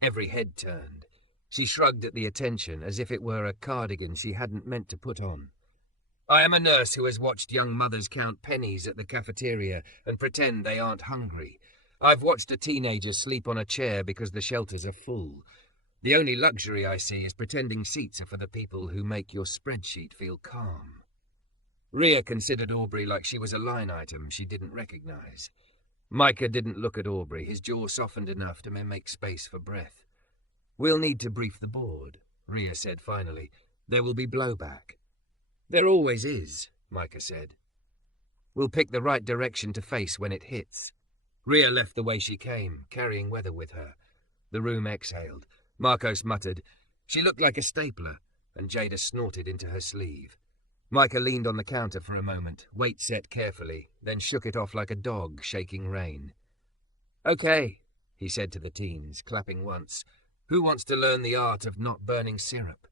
Every head turned. She shrugged at the attention as if it were a cardigan she hadn't meant to put on. I am a nurse who has watched young mothers count pennies at the cafeteria and pretend they aren't hungry. I've watched a teenager sleep on a chair because the shelters are full. The only luxury I see is pretending seats are for the people who make your spreadsheet feel calm. Ria considered Aubrey like she was a line item she didn't recognize. Micah didn't look at Aubrey, his jaw softened enough to make space for breath. We'll need to brief the board, Ria said finally. There will be blowback. There always is, Micah said. We'll pick the right direction to face when it hits. Ria left the way she came, carrying weather with her. The room exhaled. Marcos muttered, She looked like a stapler, and Jada snorted into her sleeve. Micah leaned on the counter for a moment, weight set carefully, then shook it off like a dog shaking rein. Okay, he said to the teens, clapping once. Who wants to learn the art of not burning syrup?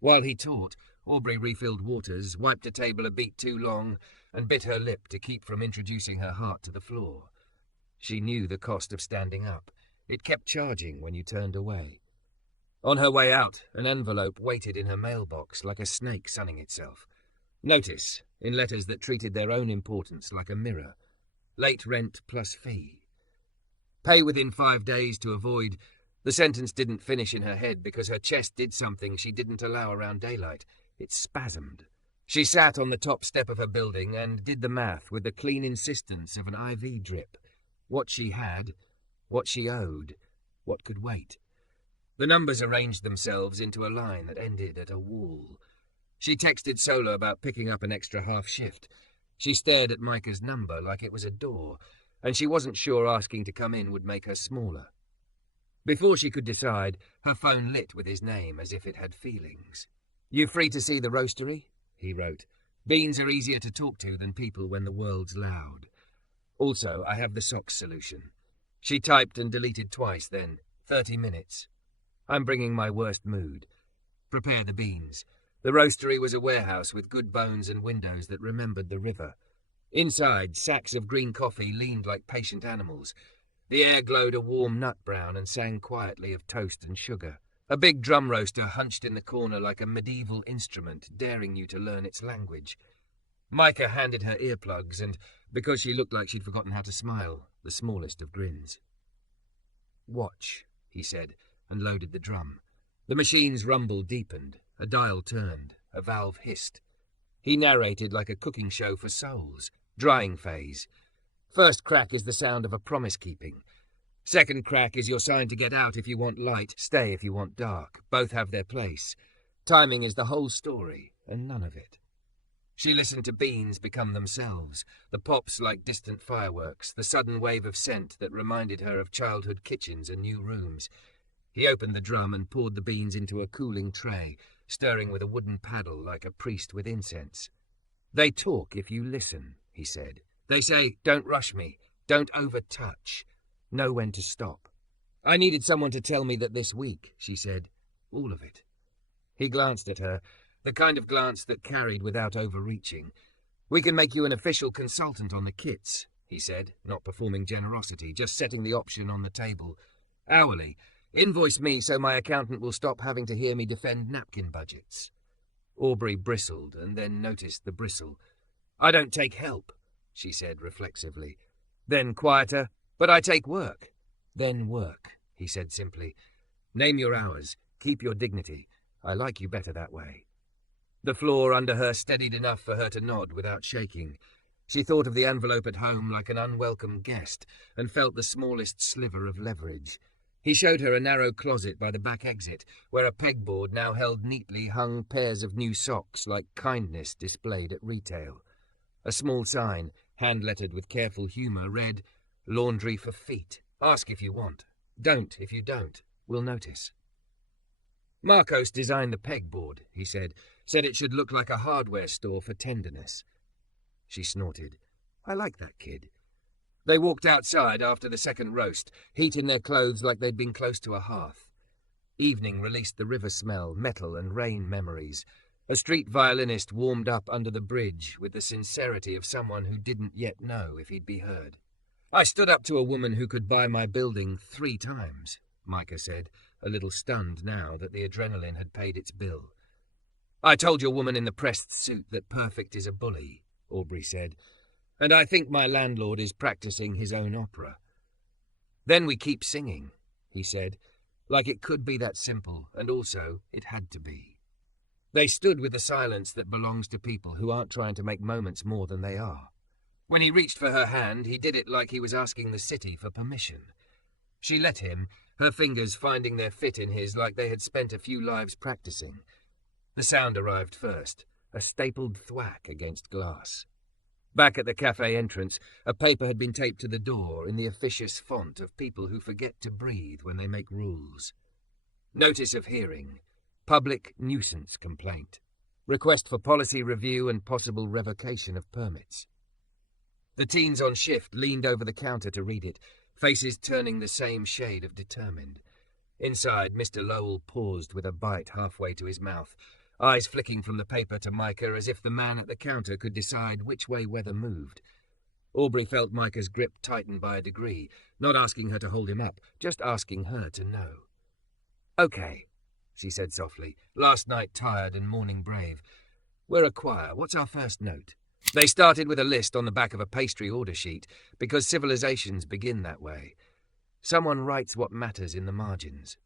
While he taught, Aubrey refilled waters, wiped a table a beat too long, and bit her lip to keep from introducing her heart to the floor. She knew the cost of standing up. It kept charging when you turned away. On her way out, an envelope waited in her mailbox like a snake sunning itself. Notice, in letters that treated their own importance like a mirror. Late rent plus fee. Pay within 5 days to avoid... The sentence didn't finish in her head because her chest did something she didn't allow around daylight. It spasmed. She sat on the top step of her building and did the math with the clean insistence of an IV drip. What she had, what she owed, what could wait. The numbers arranged themselves into a line that ended at a wall. She texted Solo about picking up an extra half shift. She stared at Micah's number like it was a door, and she wasn't sure asking to come in would make her smaller. Before she could decide, her phone lit with his name as if it had feelings. You free to see the roastery? He wrote. Beans are easier to talk to than people when the world's loud. Also, I have the socks solution. She typed and deleted twice then. 30 minutes. I'm bringing my worst mood. Prepare the beans. The roastery was a warehouse with good bones and windows that remembered the river. Inside, sacks of green coffee leaned like patient animals. The air glowed a warm nut brown and sang quietly of toast and sugar. A big drum roaster hunched in the corner like a medieval instrument, daring you to learn its language. Micah handed her earplugs and, because she looked like she'd forgotten how to smile, the smallest of grins. Watch, he said, and loaded the drum. The machine's rumble deepened. A dial turned. A valve hissed. He narrated like a cooking show for souls. Drying phase. First crack is the sound of a promise-keeping. Second crack is your sign to get out if you want light, stay if you want dark. Both have their place. Timing is the whole story, and none of it. She listened to beans become themselves, the pops like distant fireworks, the sudden wave of scent that reminded her of childhood kitchens and new rooms. He opened the drum and poured the beans into a cooling tray, stirring with a wooden paddle like a priest with incense. They talk if you listen, he said. They say, don't rush me, don't overtouch, know when to stop. I needed someone to tell me that this week, she said, all of it. He glanced at her, the kind of glance that carried without overreaching. We can make you an official consultant on the kits, he said, not performing generosity, just setting the option on the table. Hourly. Invoice me so my accountant will stop having to hear me defend napkin budgets. Aubrey bristled and then noticed the bristle. I don't take help, she said reflexively. Then quieter, but I take work. Then work, he said simply. Name your hours, keep your dignity. I like you better that way. The floor under her steadied enough for her to nod without shaking. She thought of the envelope at home like an unwelcome guest and felt the smallest sliver of leverage. He showed her a narrow closet by the back exit, where a pegboard now held neatly hung pairs of new socks like kindness displayed at retail. A small sign, hand-lettered with careful humour, read, "Laundry for feet. Ask if you want. Don't if you don't. We'll notice." Marcos designed the pegboard, he said it should look like a hardware store for tenderness. She snorted. I like that kid. They walked outside after the second roast, heat in their clothes like they'd been close to a hearth. Evening released the river smell, metal and rain memories. A street violinist warmed up under the bridge with the sincerity of someone who didn't yet know if he'd be heard. I stood up to a woman who could buy my building 3 times, Micah said, a little stunned now that the adrenaline had paid its bill. I told your woman in the pressed suit that perfect is a bully, Aubrey said, and I think my landlord is practicing his own opera. Then we keep singing, he said, like it could be that simple, and also it had to be. They stood with the silence that belongs to people who aren't trying to make moments more than they are. When he reached for her hand, he did it like he was asking the city for permission. She let him, her fingers finding their fit in his like they had spent a few lives practicing. The sound arrived first, a stapled thwack against glass. Back at the cafe entrance, a paper had been taped to the door in the officious font of people who forget to breathe when they make rules. Notice of hearing. Public nuisance complaint. Request for policy review and possible revocation of permits. The teens on shift leaned over the counter to read it, faces turning the same shade of determined. Inside, Mr. Lowell paused with a bite halfway to his mouth, eyes flicking from the paper to Micah as if the man at the counter could decide which way weather moved. Aubrey felt Micah's grip tighten by a degree, not asking her to hold him up, just asking her to know. Okay, she said softly, last night tired and morning brave. We're a choir. What's our first note? They started with a list on the back of a pastry order sheet, because civilizations begin that way. Someone writes what matters in the margins.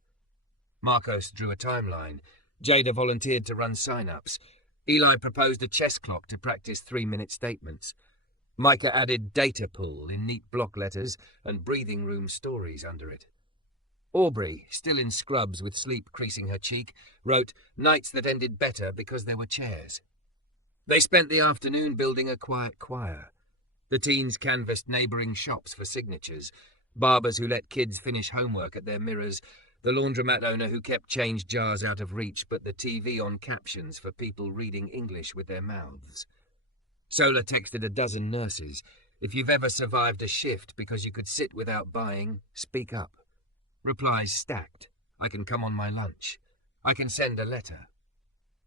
Marcos drew a timeline. Jada volunteered to run sign-ups. Eli proposed a chess clock to practice 3-minute statements. Micah added data pool in neat block letters and breathing room stories under it. Aubrey, still in scrubs with sleep creasing her cheek, wrote nights that ended better because there were chairs. They spent the afternoon building a quiet choir. The teens canvassed neighbouring shops for signatures, barbers who let kids finish homework at their mirrors, the laundromat owner who kept change jars out of reach but the TV on captions for people reading English with their mouths. Sola texted a dozen nurses. If you've ever survived a shift because you could sit without buying, speak up. Replies stacked. I can come on my lunch. I can send a letter.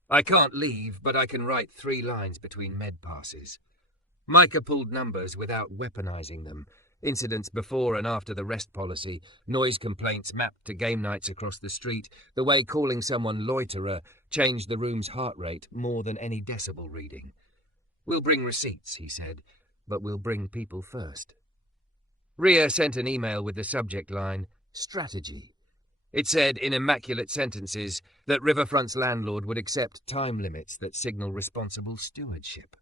I can't leave, but I can write 3 lines between med passes. Micah pulled numbers without weaponizing them. Incidents before and after the rest policy, noise complaints mapped to game nights across the street, the way calling someone loiterer changed the room's heart rate more than any decibel reading. We'll bring receipts, he said, but we'll bring people first. Rhea sent an email with the subject line, strategy. It said, in immaculate sentences, that Riverfront's landlord would accept time limits that signal responsible stewardship.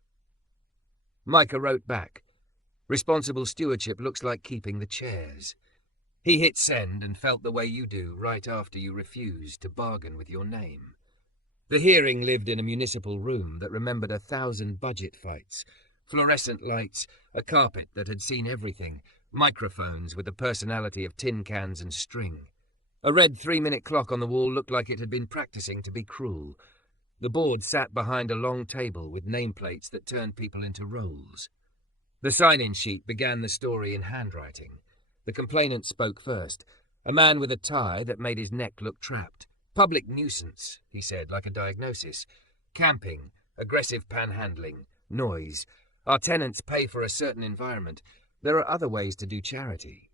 Micah wrote back, responsible stewardship looks like keeping the chairs. He hit send and felt the way you do right after you refused to bargain with your name. The hearing lived in a municipal room that remembered 1,000 budget fights, fluorescent lights, a carpet that had seen everything, microphones with the personality of tin cans and string. A red 3-minute clock on the wall looked like it had been practicing to be cruel. The board sat behind a long table with nameplates that turned people into roles. The sign-in sheet began the story in handwriting. The complainant spoke first, a man with a tie that made his neck look trapped. Public nuisance, he said, like a diagnosis. Camping, aggressive panhandling, noise. Our tenants pay for a certain environment. There are other ways to do charity.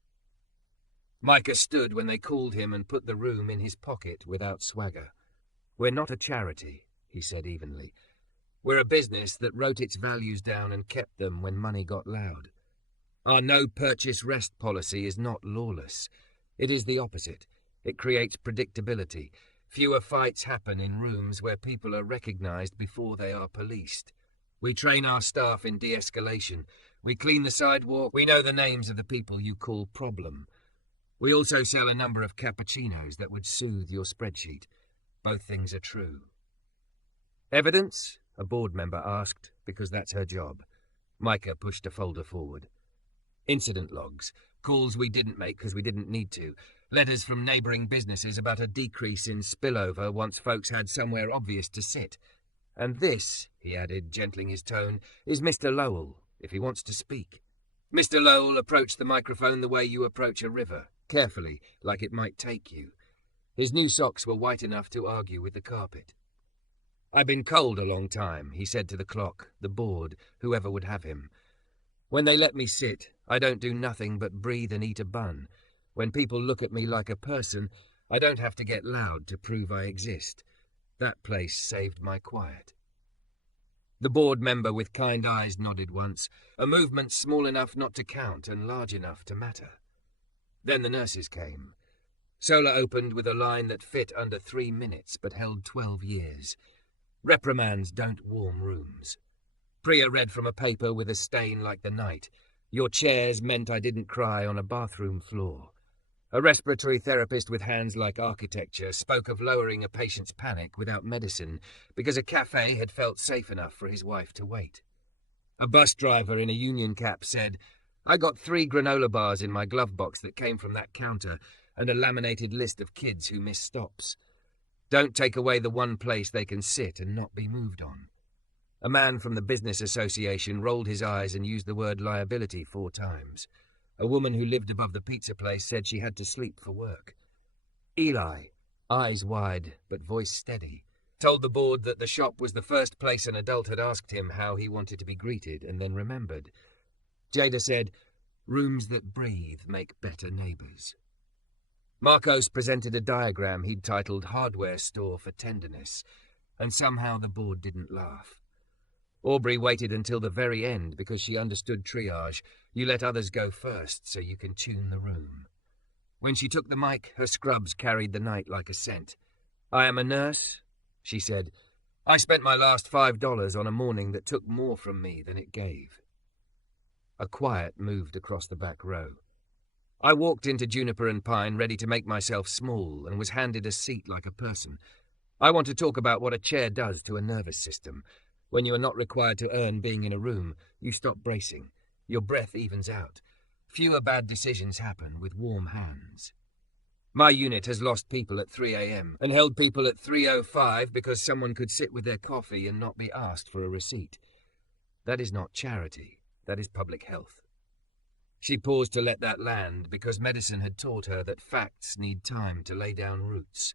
Micah stood when they called him and put the room in his pocket without swagger. We're not a charity, he said evenly. We're a business that wrote its values down and kept them when money got loud. Our no-purchase rest policy is not lawless. It is the opposite. It creates predictability. Fewer fights happen in rooms where people are recognized before they are policed. We train our staff in de-escalation. We clean the sidewalk. We know the names of the people you call problem. We also sell a number of cappuccinos that would soothe your spreadsheet. Both things are true. Evidence? A board member asked, because that's her job. Micah pushed a folder forward. Incident logs. Calls we didn't make because we didn't need to. Letters from neighbouring businesses about a decrease in spillover once folks had somewhere obvious to sit. And this, he added, gentling his tone, is Mr. Lowell, if he wants to speak. Mr. Lowell approached the microphone the way you approach a river, carefully, like it might take you. His new socks were white enough to argue with the carpet. I've been cold a long time, he said to the clock, the board, whoever would have him. When they let me sit, I don't do nothing but breathe and eat a bun. When people look at me like a person, I don't have to get loud to prove I exist. That place saved my quiet. The board member with kind eyes nodded once, a movement small enough not to count and large enough to matter. Then the nurses came. Solar opened with a line that fit under 3 minutes but held 12 years. Reprimands don't warm rooms. Priya read from a paper with a stain like the night. Your chairs meant I didn't cry on a bathroom floor. A respiratory therapist with hands like architecture spoke of lowering a patient's panic without medicine because a cafe had felt safe enough for his wife to wait. A bus driver in a union cap said, I got 3 granola bars in my glove box that came from that counter and a laminated list of kids who miss stops. Don't take away the one place they can sit and not be moved on. A man from the Business Association rolled his eyes and used the word liability 4 times. A woman who lived above the pizza place said she had to sleep for work. Eli, eyes wide but voice steady, told the board that the shop was the first place an adult had asked him how he wanted to be greeted and then remembered. Jada said, rooms that breathe make better neighbours. Marcos presented a diagram he'd titled Hardware Store for Tenderness, and somehow the board didn't laugh. Aubrey waited until the very end because she understood triage. You let others go first so you can tune the room. When she took the mic, her scrubs carried the night like a scent. I am a nurse, she said. I spent my last $5 on a morning that took more from me than it gave. A quiet moved across the back row. I walked into Juniper and Pine ready to make myself small and was handed a seat like a person. I want to talk about what a chair does to a nervous system. When you are not required to earn being in a room, you stop bracing. Your breath evens out. Fewer bad decisions happen with warm hands. My unit has lost people at 3 a.m. and held people at 3:05 because someone could sit with their coffee and not be asked for a receipt. That is not charity. That is public health. She paused to let that land because medicine had taught her that facts need time to lay down roots.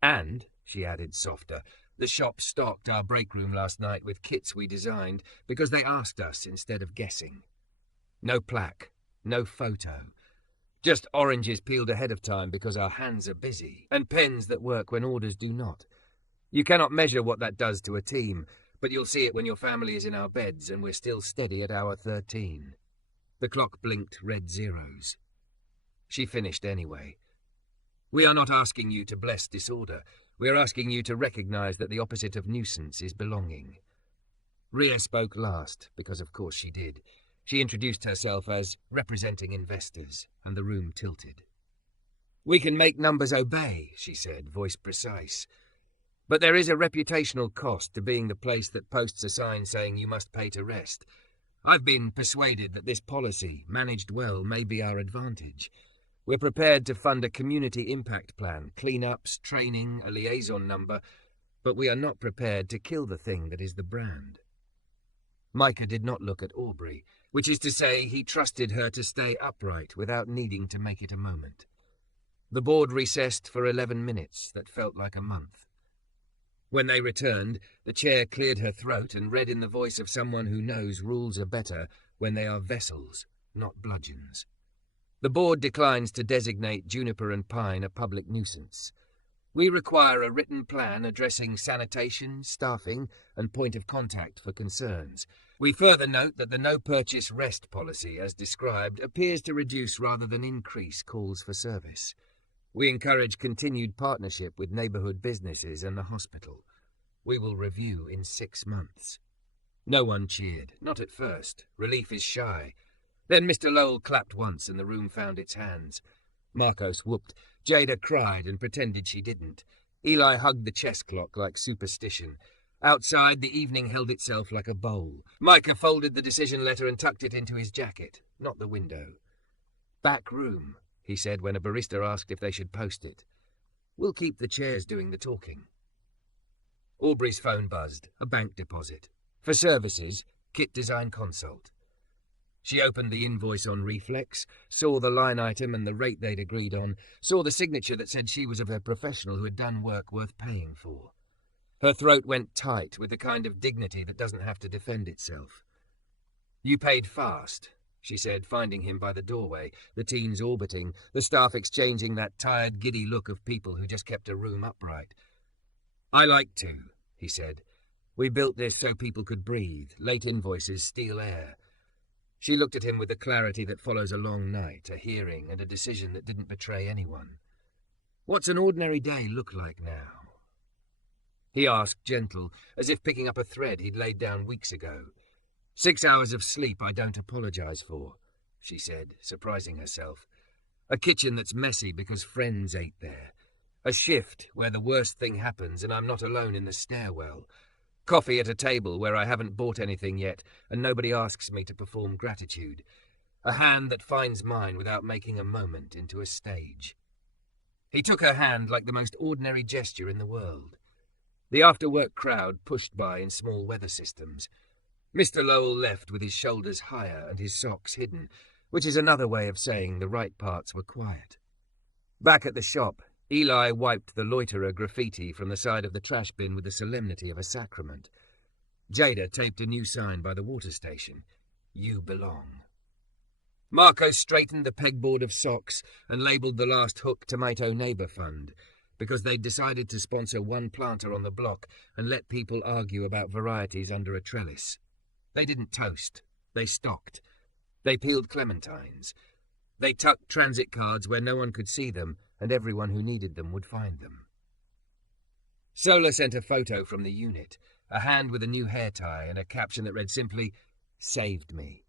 And, she added softer, the shop stocked our break room last night with kits we designed because they asked us instead of guessing. No plaque, no photo. Just oranges peeled ahead of time because our hands are busy, and pens that work when orders do not. You cannot measure what that does to a team, but you'll see it when your family is in our beds and we're still steady at hour 13. The clock blinked red zeros. She finished anyway. We are not asking you to bless disorder. We are asking you to recognize that the opposite of nuisance is belonging. Rhea spoke last, because of course she did. She introduced herself as representing investors, and the room tilted. We can make numbers obey, she said, voice precise. But there is a reputational cost to being the place that posts a sign saying you must pay to rest. I've been persuaded that this policy, managed well, may be our advantage. We're prepared to fund a community impact plan, clean-ups, training, a liaison number, but we are not prepared to kill the thing that is the brand. Micah did not look at Aubrey, which is to say he trusted her to stay upright without needing to make it a moment. The board recessed for 11 minutes that felt like a month. When they returned, the chair cleared her throat and read in the voice of someone who knows rules are better when they are vessels, not bludgeons. The board declines to designate Juniper and Pine a public nuisance. We require a written plan addressing sanitation, staffing, and point of contact for concerns. We further note that the no-purchase rest policy, as described, appears to reduce rather than increase calls for service. We encourage continued partnership with neighbourhood businesses and the hospital. We will review in 6 months. No one cheered, not at first. Relief is shy. Then Mr. Lowell clapped once and the room found its hands. Marcos whooped. Jada cried and pretended she didn't. Eli hugged the chess clock like superstition. Outside, the evening held itself like a bowl. Micah folded the decision letter and tucked it into his jacket, not the window. "Back room," he said when a barista asked if they should post it. "We'll keep the chairs doing the talking." Aubrey's phone buzzed. A bank deposit. For services, kit design consult. She opened the invoice on reflex, saw the line item and the rate they'd agreed on, saw the signature that said she was a professional who had done work worth paying for. Her throat went tight with the kind of dignity that doesn't have to defend itself. "You paid fast," she said, finding him by the doorway, the teens orbiting, the staff exchanging that tired, giddy look of people who just kept a room upright. "I like to," he said. "We built this so people could breathe. Late invoices steal air." She looked at him with the clarity that follows a long night, a hearing, and a decision that didn't betray anyone. "What's an ordinary day look like now?" He asked, gentle, as if picking up a thread he'd laid down weeks ago. 6 hours of sleep I don't apologize for," she said, surprising herself. "A kitchen that's messy because friends ate there. A shift where the worst thing happens and I'm not alone in the stairwell. Coffee at a table where I haven't bought anything yet and nobody asks me to perform gratitude. A hand that finds mine without making a moment into a stage." He took her hand like the most ordinary gesture in the world. The after-work crowd pushed by in small weather systems. Mr. Lowell left with his shoulders higher and his socks hidden, which is another way of saying the right parts were quiet. Back at the shop, Eli wiped the loiterer graffiti from the side of the trash bin with the solemnity of a sacrament. Jada taped a new sign by the water station. "You belong." Marcos straightened the pegboard of socks and labelled the last hook Tomato Neighbour Fund, because they'd decided to sponsor one planter on the block and let people argue about varieties under a trellis. They didn't toast. They stocked. They peeled clementines. They tucked transit cards where no one could see them and everyone who needed them would find them. Sola sent a photo from the unit, a hand with a new hair tie and a caption that read simply, "Saved me."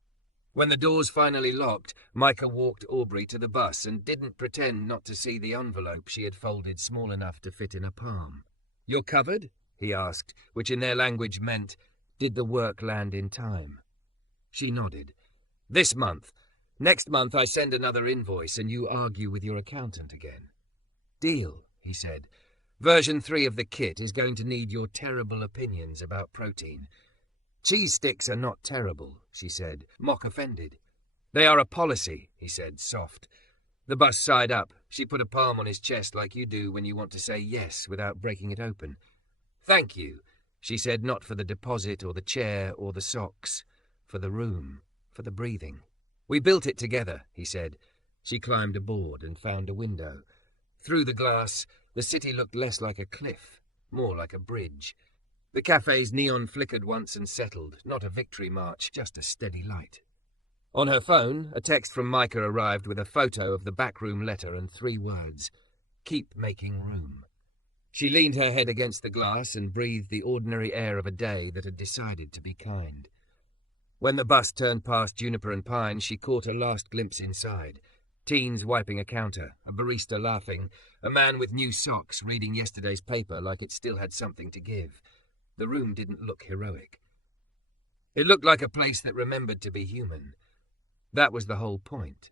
When the doors finally locked, Micah walked Aubrey to the bus and didn't pretend not to see the envelope she had folded small enough to fit in a palm. "You're covered?" he asked, which in their language meant, "Did the work land in time?" She nodded. "This month. Next month I send another invoice and you argue with your accountant again." "Deal," he said. "Version 3 of the kit is going to need your terrible opinions about protein." "Cheese sticks are not terrible," she said, mock offended. "They are a policy," he said, soft. The bus sighed up. She put a palm on his chest like you do when you want to say yes without breaking it open. "Thank you," she said, not for the deposit or the chair or the socks, for the room, for the breathing. "We built it together," he said. She climbed aboard and found a window. Through the glass, the city looked less like a cliff, more like a bridge. The cafe's neon flickered once and settled, not a victory march, just a steady light. On her phone, a text from Micah arrived with a photo of the backroom letter and 3 words, "Keep making room." She leaned her head against the glass and breathed the ordinary air of a day that had decided to be kind. When the bus turned past Juniper and Pine, she caught a last glimpse inside. Teens wiping a counter, a barista laughing, a man with new socks reading yesterday's paper like it still had something to give. The room didn't look heroic. It looked like a place that remembered to be human. That was the whole point.